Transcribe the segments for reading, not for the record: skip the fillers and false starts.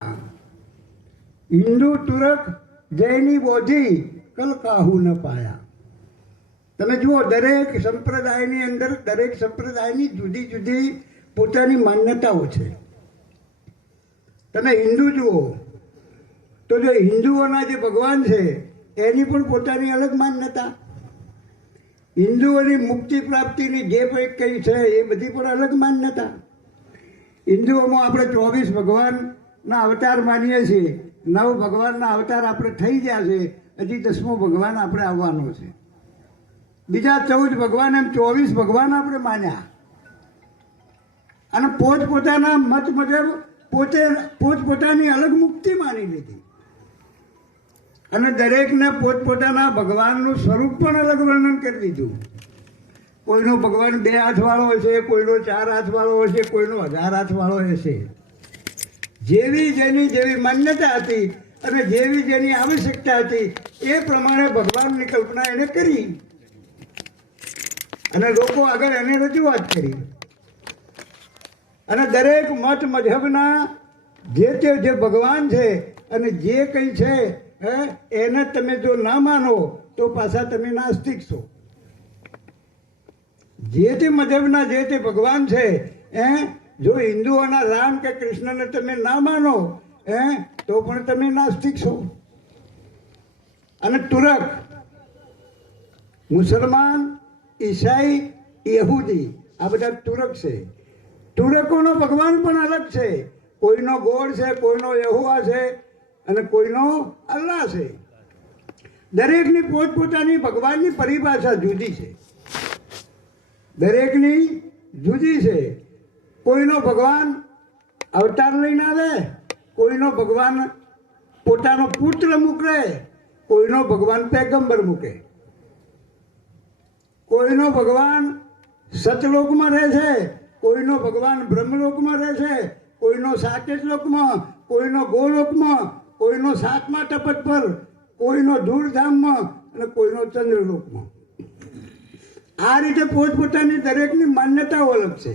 હિન્દુ તુરક જૈની બોધી કલ કાહુ ન પાયા. તમે જુઓ, દરેક સંપ્રદાયની અંદર દરેક સંપ્રદાયની જુદી જુદી પોતાની માન્યતાઓ છે. તમે હિન્દુ જુઓ તો જો હિન્દુઓના જે ભગવાન છે એની પણ પોતાની અલગ માન્યતા. હિન્દુઓની મુક્તિ પ્રાપ્તિની જે કંઈ છે એ બધી પણ અલગ માન્યતા. હિન્દુઓમાં આપણે 24 ભગવાનના અવતાર માનીએ છીએ. 9 ભગવાનના અવતાર આપણે થઈ ગયા છે, હજી 10મો ભગવાન આપણે આવવાનો છે. બીજા 14 ભગવાન, એમ 24 ભગવાન આપણે માન્યા. અને પોતપોતાના મત મુજબ પોતપોતાની અલગ મુક્તિ માની લીધી. અને દરેકને પોતપોતાના ભગવાનનું સ્વરૂપ પણ અલગ વર્ણન કરી દીધું. કોઈનો ભગવાન 2 હાથવાળો હશે, કોઈનો 4 હાથવાળો હશે, કોઈનો 1000 હાથવાળો હશે. જેવી જેની જેવી માન્યતા હતી અને જેવી જેની આવશ્યકતા હતી એ પ્રમાણે ભગવાનની કલ્પના એને કરી અને લોકો આગળ એને રજૂઆત કરી. અને દરેક મત મજહબના જે ભગવાન છે અને જે કંઈ છે એને તમે જો ના માનો તો પાછા તમે નાસ્તિક છો. જે તે મધ્યમના જે તે ભગવાન છે જો હિન્દુઓના રામ કે કૃષ્ણને તમે ના માનો તો પણ તમે નાસ્તિક છો. અને તુરક, મુસલમાન, ઈસાઈ, યહૂદી આ બધા તુરક છે. તુરકોનો ભગવાન પણ અલગ છે. કોઈનો ગોળ છે, કોઈનો યહોવા છે અને કોઈનો અલ્લાહ છે. દરેકની પોતપોતાની ભગવાનની પરિભાષા જુદી છે, દરેકની જુદી છે. કોઈનો ભગવાન અવતાર લઈને આવે, કોઈનો ભગવાન પોતાનો પુત્ર મૂકે, કોઈનો ભગવાન પેગંબર મૂકે. કોઈનો ભગવાન સતલોકમાં રહે છે, કોઈનો ભગવાન બ્રહ્મલોકમાં રહે છે, કોઈનો સાકેત લોકમાં, કોઈનો ગોલોકમાં, કોઈનો 7મા તપત પર, કોઈનો ધૂળધામમાં અને કોઈનો ચંદ્રલોકમાં. આ રીતે પોતપોતાની દરેકની માન્યતાઓ અલગ છે.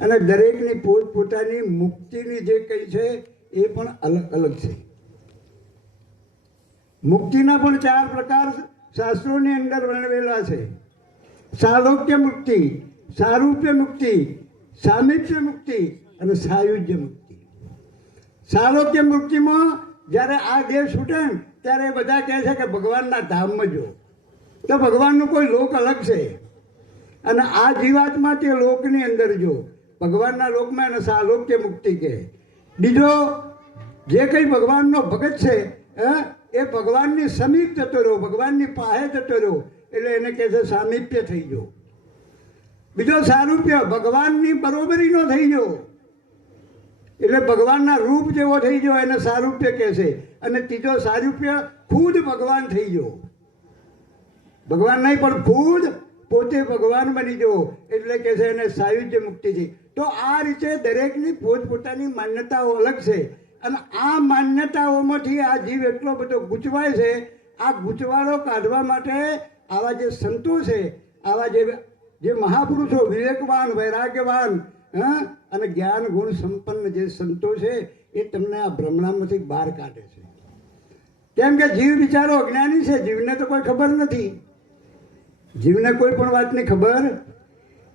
અને દરેકની પોતપોતાની મુક્તિની જે કંઈ છે એ પણ અલગ અલગ છે. મુક્તિના પણ 4 પ્રકાર શાસ્ત્રોની અંદર વર્ણવેલા છે. સાલોક્ય મુક્તિ, સારૂપ્ય મુક્તિ, સામિપ્ય મુક્તિ અને સાયુજ્ય મુક્તિ. સાલોક્ય મુક્તિમાં જ્યારે આ દેહ છૂટે ત્યારે બધા કહે છે કે ભગવાનના ધામમાં જો. તો ભગવાનનું કોઈ લોક અલગ છે અને આ જીવાત્મા તે લોકની અંદર જો. ભગવાનના લોકમાં એને સાલોક્ય મુક્તિ કહે. બીજો જે કંઈ ભગવાનનો ભગત છે એ ભગવાનની સમીપ જતો રહ્યો, ભગવાનની પાસે જતો રહ્યો એટલે એને કહે છે સામીપ્ય થઈ ગયો. બીજો સારૂપ્ય, ભગવાનની બરોબરીનો થઈ ગયો એટલે ભગવાનના રૂપ જેવો થઈ ગયો, એને સારૂપ્ય કહે છે. અને ત્રીજો સારૂપ્ય, ખુદ ભગવાન થઈ ગયો. ભગવાન નહીં પણ ખુદ પોતે ભગવાન બની ગયો એટલે કે છે એને સાયુજ્ય મુક્તિ થઈ. તો આ રીતે દરેકની પોતપોતાની માન્યતાઓ અલગ છે. અને આ માન્યતાઓમાંથી આ જીવ એટલો બધો ગૂંચવાય છે. આ ગૂંચવાડો કાઢવા માટે આવા જે સંતો છે, આવા જે મહાપુરુષો, વિવેકવાન, વૈરાગ્યવાન અને જ્ઞાન ગુણ સંપન્ન જે સંતો છે એ તમને આ ભ્રમણામાંથી બહાર કાઢે છે. કેમ કે જીવ બિચારો અજ્ઞાની છે, જીવને તો કોઈ ખબર નથી. જીવને કોઈ પણ વાતની ખબર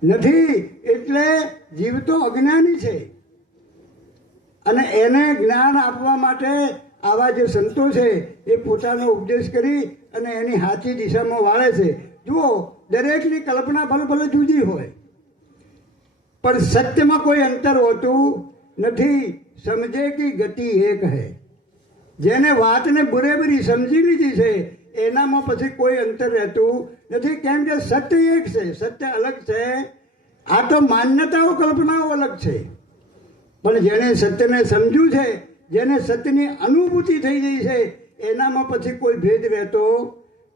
નથી એટલે જીવ તો અજ્ઞાની છે. અને એને જ્ઞાન આપવા માટે આવા જે સંતો છે એ પોતાનો ઉપદેશ કરી અને એની સાચી દિશામાં વાળે છે. જુઓ, દરેકની કલ્પના ભલે જુદી હોય પણ સત્યમાં કોઈ અંતર હોતું નથી. સમજે કે ગતિ એક હૈ. જેને વાતને બરાબરી સમજી લીધી છે એનામાં પછી કોઈ અંતર રહેતું નથી. કેમ કે સત્ય એક છે, સત્ય અલગ છે. આ તો માન્યતાઓ, કલ્પનાઓ અલગ છે. પણ જેને સત્યને સમજ્યું છે, જેને સત્યની અનુભૂતિ થઈ ગઈ છે એનામાં પછી કોઈ ભેદ રહેતો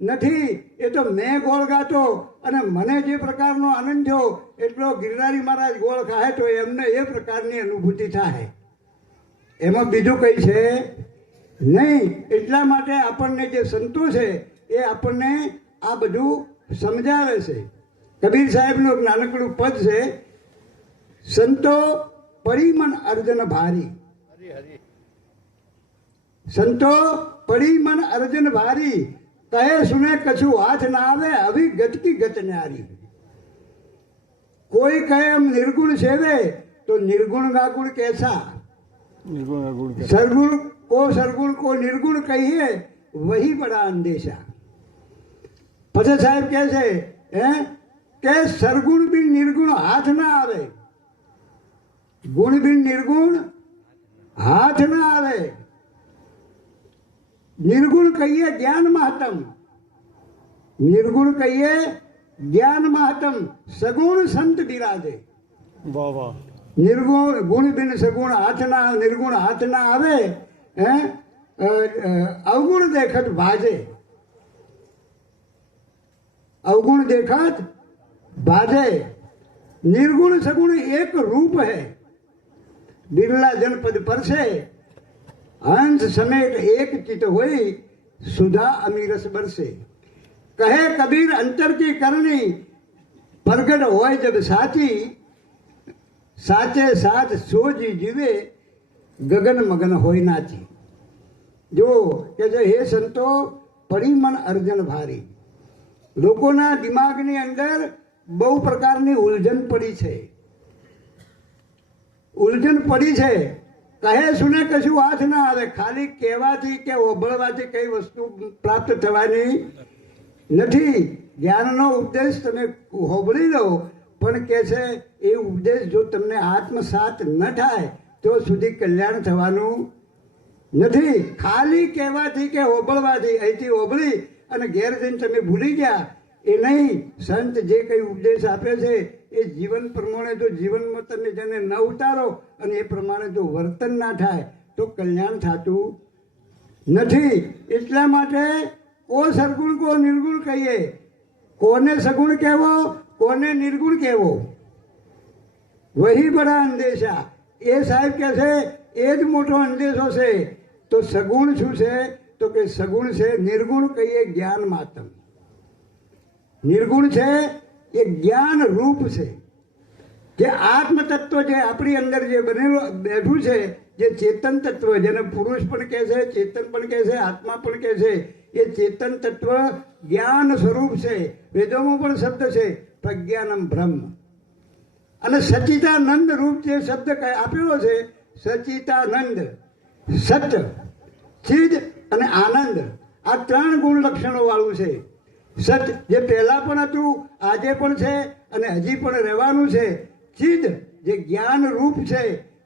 નથી. એ તો મેં ગોળ ગાતો અને મને જે પ્રકારનો આનંદ થયો એટલો ગિરનારી મહારાજ ગોળ ખાય તો એમને એ પ્રકારની અનુભૂતિ થાય. એમાં બીજું કંઈ છે નહીં. એટલા માટે આપણને જે સંતો છે એ આપણને આ બધું સમજાવે છે. કબીર સાહેબનું નાનકડું પદ છે, સંતો પરિમન અર્જન ભારી. સંતો પડી મન અર્જન ભારી, કહે સુને કછું હાથ ના આવે, અભી ગત કી ગત ન્યારી. કોઈ કહે એમ નિર્ગુણ સેવે, તો નિર્ગુણ ગાગુણ कैसा, सरगुण को निर्गुण कहिए वही बड़ा अंदेशा. પછી સાહેબ કહે છે કે સરગુણ બિન નિર્ગુણ હાથ ના આવે, ગુણ બિન નિર્ગુણ હાથ ના આવે. નિર્ગુણ કહીએ જ્ઞાન મહાત્મ, નિર્ગુણ કહીએ જ્ઞાન મહાત્મ, સગુણ સંત બિરાજે. વાહ વાહ. નિર્ગુણ ગુણ બિન સગુણ હાથ ના, નિર્ગુણ હાથ ના આવે. અવગુણ દેખત ભાજે, अवगुण देखत बाधे. निर्गुण सगुण एक रूप है, बिरला जनपद पर से हंस समेत एक चित होई, सुधा अमीरस बरसे. कहे कबीर अंतर की करनी, प्रगट होय जब साची, साचे साथ सोजी जीवे, गगन मगन होय नाची. जो કે હે સંતો પડી મન અર્જન ભારી. લોકોના દિમાગની અંદર બહુ પ્રકારની ઉલઝન પડી છે, ઉલઝન પડી છે. કહે સુને કશું હાથ ના આવે. ખાલી કહેવાથી કે ઓભળવાથી કઈ વસ્તુ પ્રાપ્ત થવાની નથી. જ્ઞાનનો ઉપદેશ તમે હોબળી લો, પણ કે છે એ ઉપદેશ જો તમને આત્મસાત ન થાય તો સુધી કલ્યાણ થવાનું નથી. ખાલી કહેવાથી કે હોબળવાથી, અહીંથી હોબળી અને ઘેર જઈને તમે ભૂલી ગયા એ નહીં. સંત જે કઈ ઉપદેશ આપે છે એ જીવન પ્રમાણે જો જીવનમાં તમે જેને ન ઉતારો અને એ પ્રમાણે જો વર્તન ના થાય તો કલ્યાણ થતું નથી. એટલા માટે કો સરગુણ કો નિર્ગુણ કહીએ. કોને સગુણ કહેવો, કોને નિર્ગુણ કહેવો, વહી બડા અંદેશા. એ સાહેબ કહે છે એ જ મોટો અંદેશો છે. તો સગુણ શું છે? તો કે સગુણ છે, નિર્ગુણ કહીએ જ્ઞાન માતમ. નિર્ગુણ છે એ જ્ઞાન રૂપ છે, જે આત્મ તત્વ જે આપણી અંદર જે બનેલું બેઠું છે, જે ચેતન તત્વ, જેને પુરુષ પણ કહે છે, ચેતન પણ કહે છે, આત્મા પણ કહે છે, એ ચેતન તત્વ જ્ઞાન સ્વરૂપ છે. વેદોમાં પણ શબ્દ છે પ્રજ્ઞાનમ બ્રહ્મ. અને સચિતાનંદ રૂપ જે શબ્દ આપેલો છે, સચિતાનંદ, સત્ય, ચીજ અને આનંદ, આ ત્રણ ગુણ લક્ષણો વાળું છે. સત જે પહેલા પણ હતું, આજે પણ છે અને હજી પણ રહેવાનું છે. ચિદ જે જ્ઞાન રૂપ છે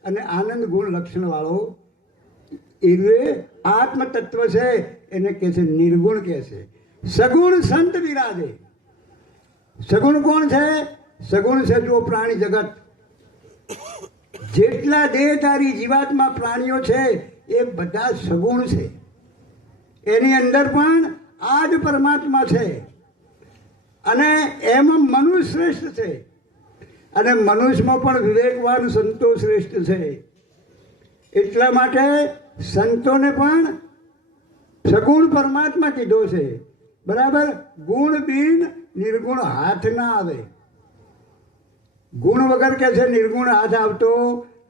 અને આનંદ ગુણ લક્ષણ વાળો એ આત્મ તત્વ છે. એને કહે છે નિર્ગુણ કહે છે. સગુણ સંત વિરાજે. સગુણ કોણ છે? સગુણ છે જો પ્રાણી જગત, જેટલા દેહધારી જીવાત્મા પ્રાણીઓ છે એ બધા સગુણ છે. એની અંદર પણ આ જ પરમાત્મા છે. અને એમાં મનુષ્ય શ્રેષ્ઠ છે. અને મનુષ્યમાં પણ વિવેકવાન સંતો શ્રેષ્ઠ છે. એટલા માટે સંતોને પણ સગુણ પરમાત્મા કીધો છે. બરાબર. ગુણ બિન નિર્ગુણ હાથ ના આવે. ગુણ વગર કે છે નિર્ગુણ હાથ આવતો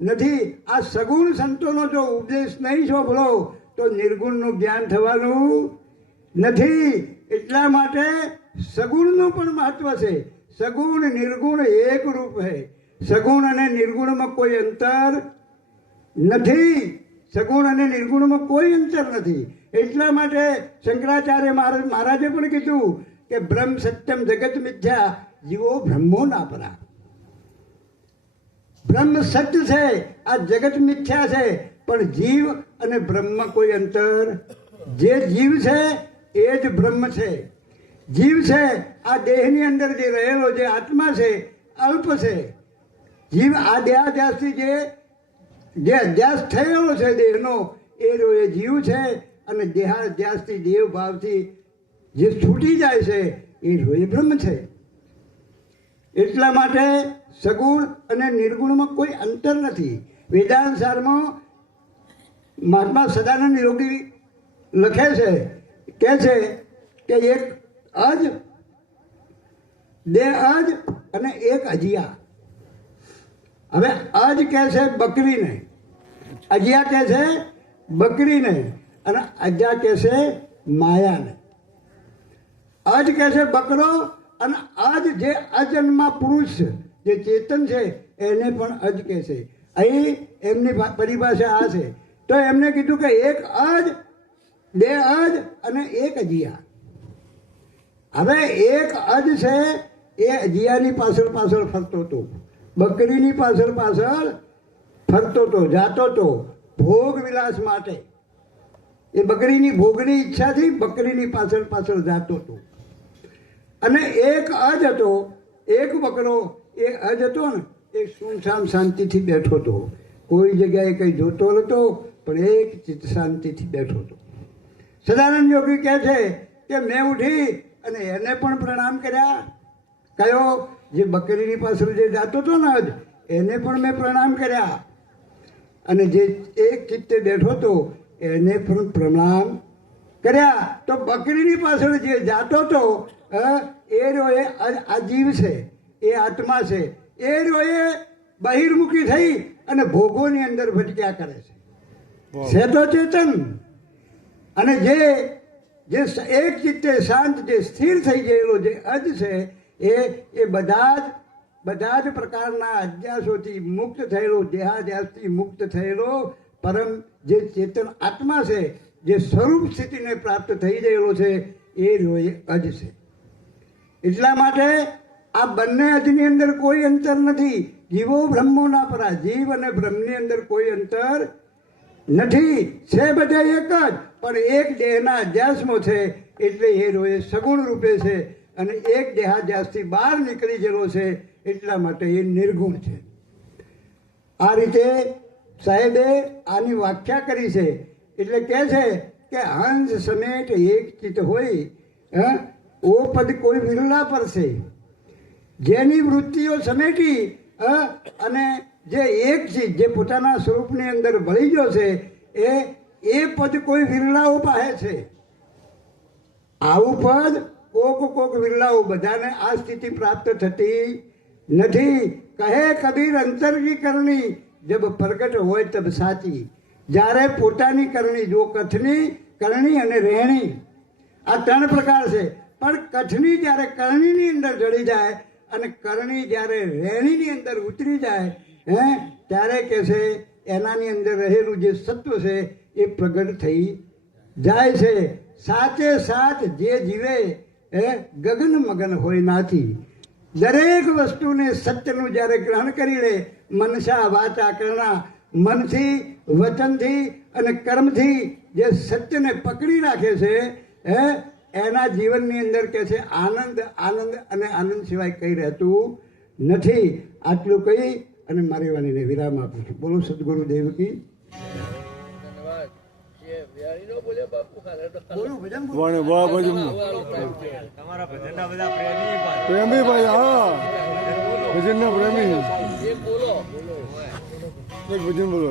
નથી. આ સગુણ સંતોનો જો ઉપદેશ નહીં સાંભળો તો નિર્ગુણનું જ્ઞાન થવાનું નથી. એટલા માટે સગુણનું પણ મહત્વ છે. સગુણ નિર્ગુણ એક રૂપ છે. સગુણ અને નિર્ગુણમાં કોઈ અંતર નથી. સગુણ અને નિર્ગુણમાં કોઈ અંતર નથી. એટલા માટે શંકરાચાર્ય મહારાજે પણ કીધું કે બ્રહ્મ સત્યમ જગત મિથ્યા, જીવો બ્રહ્મો ના પરા. બ્રહ્મ સત્ય છે, આ જગત મિથ્યા છે, પણ જીવ અને બ્રહ્મ કોઈ અંતર. જે જીવ છે એ જ બ્રહ્મ છે. જીવ છે આ દેહની અંદર જે રહેલો જે આત્મા છે અલ્પ છે. જીવ આ દેહાધ્યાસથી જે અધ્યાસ થયેલો છે દેહનો એ જીવ છે. અને દેહાધ્યાસથી દેવ ભાવથી જે છૂટી જાય છે એ બ્રહ્મ છે. એટલા માટે સગુણ અને નિર્ગુણમાં કોઈ અંતર નથી. વેદાંત સારમાં મહાત્મા સદાનંદ યોગી લખે છે, કહે છે કે એક અજ, બે અજ અને એક અજિયા. હવે અજ કહે છે બકરીને, અજિયા કહે છે બકરીને, અને અજા કહેશે માયાને, અજ કહેશે બકરો, અને અજ જે અજન્મા પુરુષ જે ચેતન છે એને પણ અજ કહેશે. અહીં એમની પરિભાષા આ છે. તો એમને કીધું કે એક અજ, બે અજ અને એક અજિયા. હવે એક અજ છે એ અજિયાની પાછળ પાછળ ફરતો હતો, બકરીની પાછળ પાછળ ફરતો હતો, જાતો હતો ભોગ વિલાસ માટે. એ બકરીની ભોગની ઈચ્છાથી બકરીની પાછળ પાછળ જાતો હતો. અને એક અજ હતો, એક બકરો એ અજ હતો ને એ સુનસામ શાંતિથી બેઠો હતો, કોઈ જગ્યાએ કંઈ જોતો નહોતો, પણ એક ચિત્ત શાંતિથી બેઠો હતો. સદાનંદ યોગી કહે છે કે મેં ઉઠી અને એને પણ પ્રણામ કર્યા. કયો? જે બકરીની પાછળ જે જાતો હતો ને અજ, એને પણ મેં પ્રણામ કર્યા. અને જે એક ચિત્તે બેઠો હતો એને પણ પ્રણામ કર્યા. તો બકરીની પાછળ જે જાતો હતો એ રહ્યો એ આ જીવ છે, એ આત્મા છે, એ રહ્યો એ બહિર્મુખી થઈ અને ભોગોની અંદર ભટક્યા કરે છે. છે તો ચેતન. અને જે એક ચિત્તે શાંત, જે સ્થિર થઈ ગયેલો જે અજ છે એ બધા જ પ્રકારના અધ્યાસોથી મુક્ત થયેલો, દેહાધ્યાસથી મુક્ત થયેલો પરમ જે ચેતન આત્મા છે, જે સ્વરૂપ સ્થિતિને પ્રાપ્ત થઈ ગયેલો છે એ રહ્યો એ અજ છે. એટલા માટે આ બંને અજની અંદર કોઈ અંતર નથી. જીવો બ્રહ્મોના પરા, જીવ અને બ્રહ્મની અંદર કોઈ અંતર નથી. છે બધા એક જ, પણ એક દેહના અધ્યાસમાં છે એટલે એ રોએ સગુણ રૂપે છે, અને એક દેહાધ્યાસથી બહાર નીકળી ગયેલો છે એટલા માટે એ નિર્ગુણ છે. આ રીતે સાહેબે આની વ્યાખ્યા કરી છે. એટલે કહે છે કે હંસ સમેટ એક ચિત્ત હોય, ઓ પદ કોઈ વિરલા પર છે. જેની વૃત્તિઓ સમેટી અને જે એક ચીજ જે પોતાના સ્વરૂપની અંદર ભળી ગયો છે એ પદ કોઈ વિરલાઓ પાસે છે. આવું પદ કોક વિરલાઓ, બધાને આ સ્થિતિ પ્રાપ્ત થતી નથી. કહે કબીર અંતર કી કરણી, જબ પ્રગટ હોય તબ સાચી. જ્યારે પોતાની કરણી, જો કથની, કરણી અને રહેણી, આ ત્રણ પ્રકાર છે. પણ કથની જ્યારે કરણીની અંદર જડી જાય અને કરણી જ્યારે રહેણીની અંદર ઉતરી જાય ત્યારે કે છે એનાની અંદર રહેલું જે સત્વ છે એ પ્રગટ થઈ જાય છે. સાચે સાચ જે જીવે ગગન મગન હોય નાથી. દરેક વસ્તુને સત્યનું જ્યારે ગ્રહણ કરી લે, મનસા વાચા કરણા, મનથી, વચનથી અને કર્મથી જે સત્યને પકડી રાખે છે એના જીવનની અંદર કે છે આનંદ, આનંદ અને આનંદ સિવાય કંઈ રહેતું નથી. આટલું કહી અને મારી વાણીને વિરામ આપું છું. બોલો સદગુરુ દેવ કી. પ્રેમી ભાઈ, હા ભજનના પ્રેમી. એક ભજન બોલો.